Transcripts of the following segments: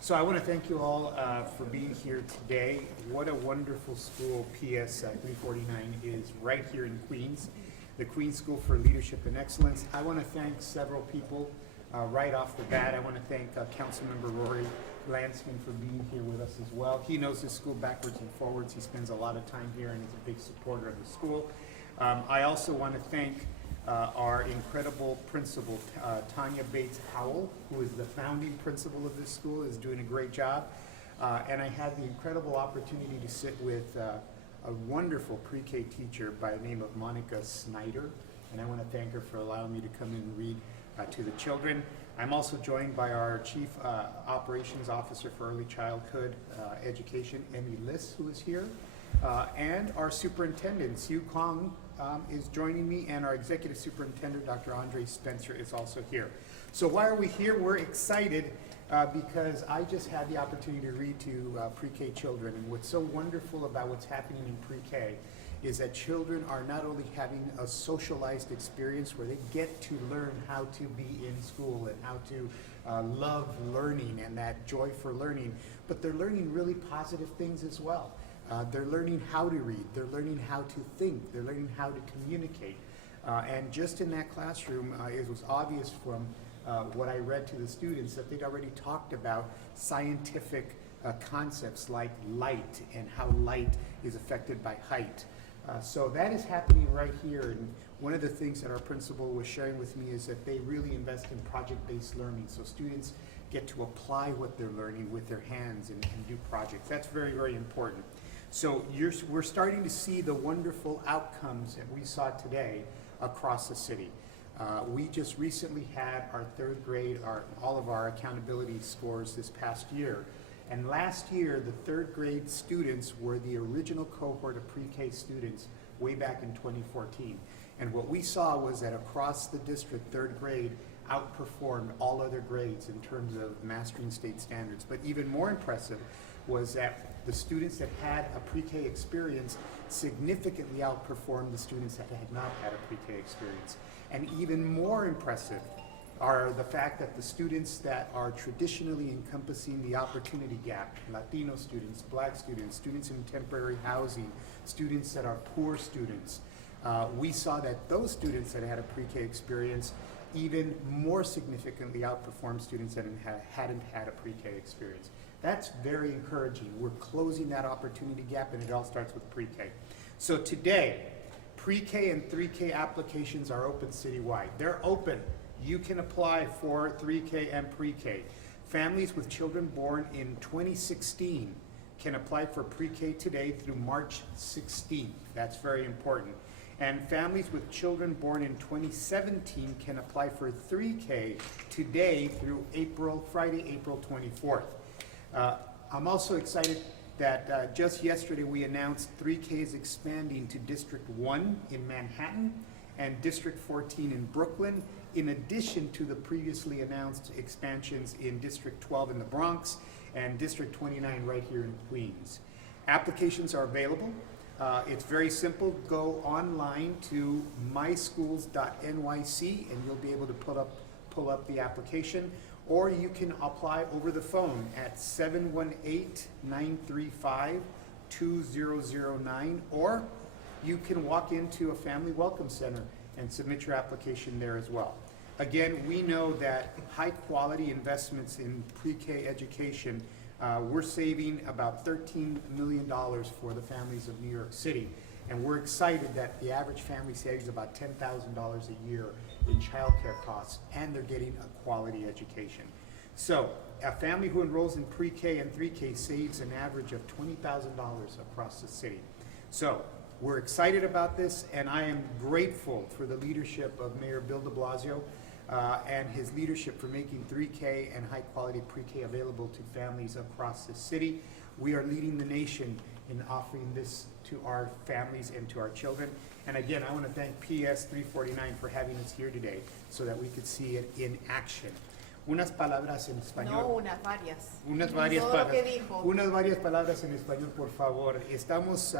So I want to thank you all for being here today. What a wonderful school PS 349 is right here in Queens, the Queens School for Leadership and Excellence. I want to thank several people right off the bat. I want to thank Councilmember Rory Lanskin for being here with us as well. He knows his school backwards and forwards. He spends a lot of time here and is a big supporter of the school. I also want to thank our incredible principal, Tanya Bates Howell, who is the founding principal of this school, is doing a great job. And I had the incredible opportunity to sit with a wonderful pre-K teacher by the name of Monica Snyder. And I want to thank her for allowing me to come in and read to the children. I'm also joined by our Chief Operations Officer for Early Childhood Education, Emmy Liss, who is here. And our superintendent, Sue Kong, is joining me, and our executive superintendent, Dr. Andre Spencer, is also here. So why are we here? We're excited because I just had the opportunity to read to pre-K children, and what's so wonderful about what's happening in pre-K is that children are not only having a socialized experience where they get to learn how to be in school and how to love learning and that joy for learning, but they're learning really positive things as well. They're learning how to read, they're learning how to think, they're learning how to communicate. And just in that classroom, it was obvious from what I read to the students that they'd already talked about scientific concepts like light and how light is affected by height. So that is happening right here, and one of the things that our principal was sharing with me is that they really invest in project-based learning, so students get to apply what they're learning with their hands and do projects. That's very, very important. So we're starting to see the wonderful outcomes that we saw today across the city. We just recently had our third grade, all of our accountability scores this past year. And last year, the third grade students were the original cohort of pre-K students way back in 2014. And what we saw was that across the district, third grade outperformed all other grades in terms of mastering state standards. But even more impressive was that the students that had a pre-K experience significantly outperformed the students that had not had a pre-K experience. And even more impressive are the fact that the students that are traditionally encompassing the opportunity gap, Latino students, Black students, students in temporary housing, students that are poor students, we saw that those students that had a pre-K experience even more significantly outperformed students that hadn't had a pre-K experience. That's very encouraging. We're closing that opportunity gap, and it all starts with pre-K. So today, pre-K and 3K applications are open citywide. They're open. You can apply for 3K and pre-K. Families with children born in 2016 can apply for pre-K today through March 16th. That's very important. And families with children born in 2017 can apply for 3K today through Friday, April 24th. I'm also excited that just yesterday we announced 3K is expanding to District 1 in Manhattan and District 14 in Brooklyn, in addition to the previously announced expansions in District 12 in the Bronx and District 29 right here in Queens. Applications are available. It's very simple. Go online to myschools.nyc and you'll be able to pull up the application, or you can apply over the phone at 718-935-2009, or you can walk into a family welcome center and submit your application there as well. Again, we know that high quality investments in pre-K education, we're saving about $13 million for the families of New York City. And we're excited that the average family saves about $10,000 a year in childcare costs, and they're getting a quality education. So a family who enrolls in pre-K and 3K saves an average of $20,000 across the city. So we're excited about this, and I am grateful for the leadership of Mayor Bill de Blasio and his leadership for making 3K and high quality pre-K available to families across the city. We are leading the nation in offering this to our families and to our children. And again, I want to thank PS 349 for having us here today so that we could see it in action. Unas palabras en español. No, unas varias. Unas varias palabras en español, por favor. Estamos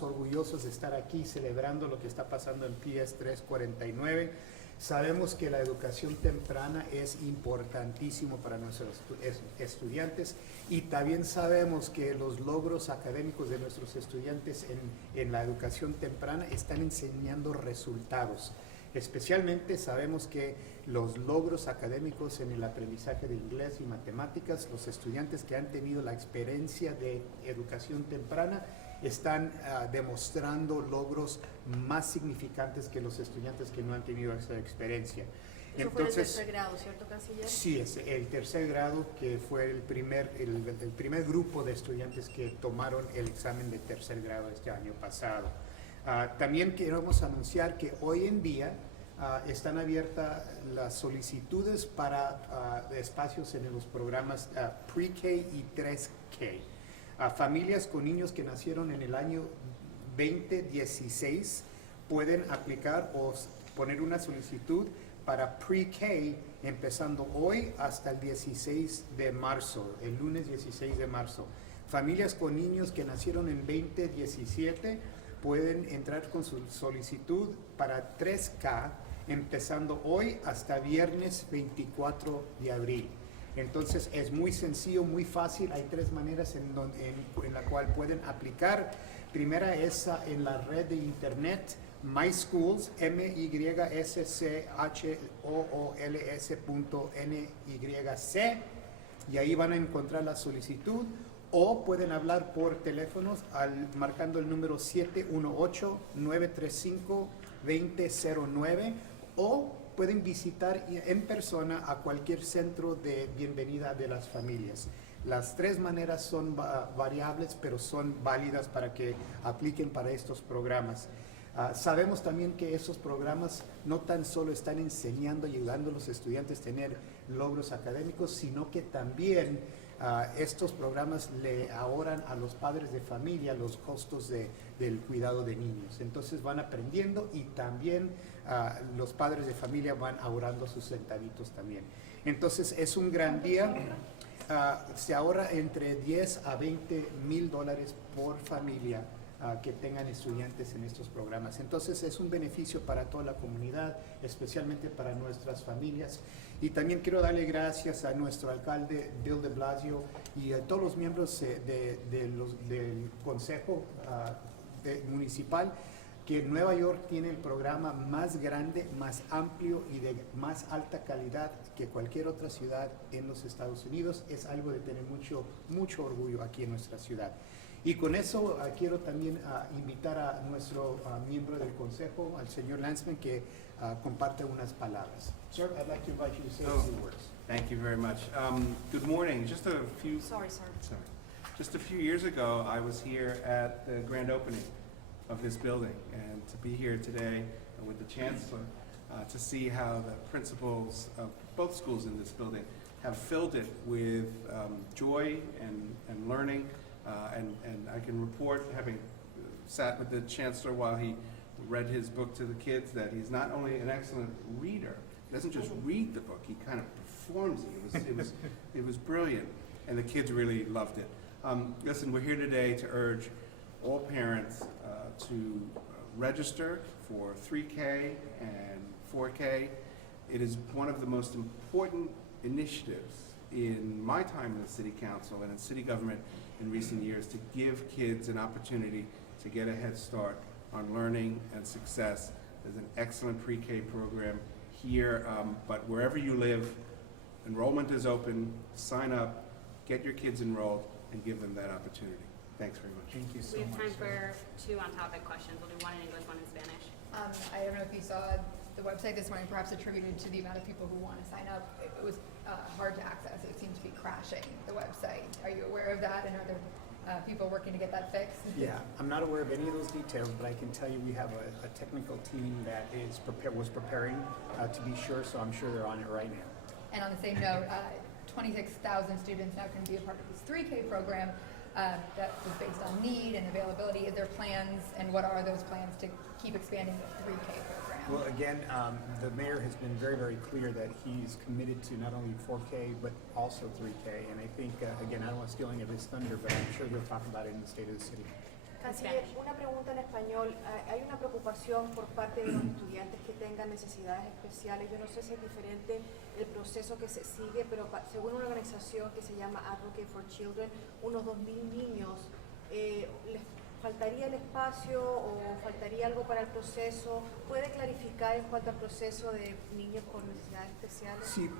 orgullosos de estar aquí celebrando lo que está pasando en PS 349. Sabemos que la educación temprana es importantísimo para nuestros estudiantes y también sabemos que los logros académicos de nuestros estudiantes en la educación temprana están enseñando resultados. Especialmente sabemos que los logros académicos en el aprendizaje de inglés y matemáticas, los estudiantes que han tenido la experiencia de educación temprana están demostrando logros más significantes que los estudiantes que no han tenido esa experiencia. Eso fue el tercer grado, ¿cierto, Canciller? Sí, es el tercer grado, que fue el primer grupo de estudiantes que tomaron el examen de tercer grado este año pasado. También queremos anunciar que hoy en día están abiertas las solicitudes para espacios en los programas Pre-K y 3K. Familias con niños que nacieron en el año 2016 pueden aplicar o poner una solicitud para Pre-K empezando hoy hasta el 16 de marzo, el lunes 16 de marzo. Familias con niños que nacieron en 2017 pueden entrar con su solicitud para 3K empezando hoy hasta viernes 24 de abril. Entonces es muy sencillo, muy fácil. Hay tres maneras en la cual pueden aplicar. Primera es en la red de internet MySchools, myschools.nyc, y ahí van a encontrar la solicitud, o pueden hablar por teléfonos marcando el número 718-935-2009, o pueden visitar en persona a cualquier centro de bienvenida de las familias. Las tres maneras son variables, pero son válidas para que apliquen para estos programas. Sabemos también que estos programas no tan solo están enseñando y ayudando a los estudiantes a tener logros académicos, sino que también estos programas le ahorran a los padres de familia los costos del cuidado de niños. Entonces van aprendiendo y también los padres de familia van ahorrando sus centavitos también. Entonces es un gran día. Se ahorra entre 10 a 20 mil dólares por familia que tengan estudiantes en estos programas. Entonces es un beneficio para toda la comunidad, especialmente para nuestras familias. Y también quiero darle gracias a nuestro alcalde Bill de Blasio y a todos los miembros del Consejo Municipal, que Nueva York tiene el programa más grande, más amplio y de más alta calidad que cualquier otra ciudad en los Estados Unidos. Es algo de tener mucho orgullo aquí en nuestra ciudad. Y con eso quiero también invitar a nuestro miembro del Consejo, al señor Landsman, que comparte unas palabras. Sir, I'd like to invite you to say a few words. Thank you very much. Good morning. Just a few years ago, I was here at the grand opening of this building, and to be here today with the Chancellor to see how the principals of both schools in this building have filled it with joy and learning. And I can report, having sat with the Chancellor while he read his book to the kids, that he's not only an excellent reader, he doesn't just read the book, he kind of performs it. It was brilliant, and the kids really loved it. Listen, we're here today to urge all parents to register for 3K and 4K. It is one of the most important initiatives in my time in the City Council and in city government in recent years to give kids an opportunity to get a head start on learning and success. There's an excellent pre-K program here, but wherever you live, enrollment is open. Sign up, get your kids enrolled, and give them that opportunity. Thanks very much. Thank you so We have much. time for two on-topic questions. We'll do one in English, one in Spanish. I don't know if you saw the website this morning, perhaps attributed to the amount of people who want to sign up. It was hard to access. It seemed to be crashing, the website. Are you aware of that, and are there people working to get that fixed? Yeah, I'm not aware of any of those details, but I can tell you we have a technical team that was preparing to be sure, so I'm sure they're on it right now. And on the same note, 26,000 students now can be a part of this 3K program that was based on need and availability. Is there plans, and what are those plans to keep expanding the 3K program? Well, again, the mayor has been very, very clear that he's committed to not only 4K, but also 3K. And I think, again, I don't want to steal any of his thunder, but I'm sure he'll talk about it in the State of the City. Canciller, Spanish. una pregunta en español. Hay una preocupación por parte de los estudiantes que tengan necesidades especiales. Yo no sé si es diferente el proceso que se sigue, pero según una organización que se llama Advocate for Children, unos 2.000 niños, ¿les faltaría el espacio o faltaría algo para el proceso? ¿Puede clarificar en cuanto al proceso de niños con necesidades especiales? Sí,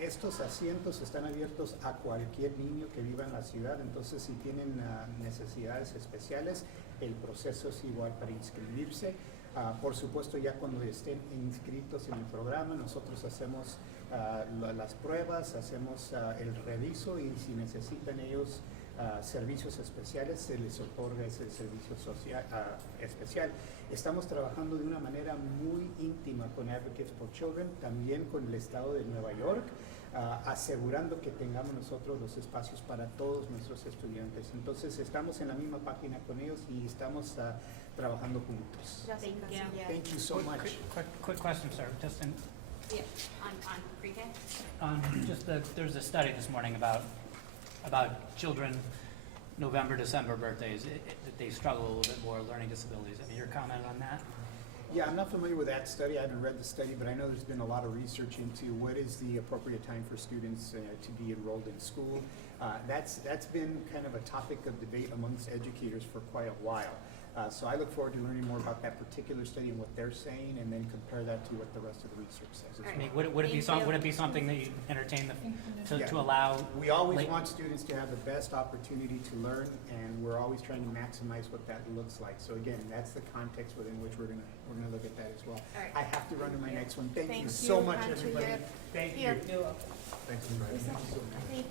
estos asientos están abiertos a cualquier niño que viva en la ciudad, entonces si tienen necesidades especiales, el proceso es igual para inscribirse. Por supuesto, ya cuando estén inscritos en el programa, nosotros hacemos las pruebas, hacemos el reviso y si necesitan ellos servicios especiales, se les otorga ese servicio social, especial. Estamos trabajando de una manera muy íntima con Advocates for Children, también con el Estado de Nueva York, asegurando que tengamos nosotros los espacios para todos nuestros estudiantes. Entonces, estamos en la misma página con ellos y estamos trabajando juntos. Gracias, Thank you. Canciller. Thank you so much. Quick question, sir. Just in, Yeah, on pre-K? there's a study this morning about children, November, December birthdays, that they struggle a little bit more learning disabilities. I mean, your comment on that? Yeah, I'm not familiar with that study. I haven't read the study, but I know there's been a lot of research into what is the appropriate time for students to be enrolled in school. That's been kind of a topic of debate amongst educators for quite a while. So I look forward to learning more about that particular study and what they're saying, and then compare that to what the rest of the research says as All I well. mean, would it be Thank you. would it be something that you entertain Yeah. to allow? We always late- want students to have the best opportunity to learn, and we're always trying to maximize what that looks like. So again, that's the context within which we're gonna look at that as well. All right. I have to run to my next one. Thank you Thank so you, much, Chancellor. everybody. Thank you. Here. Thanks, everybody. I think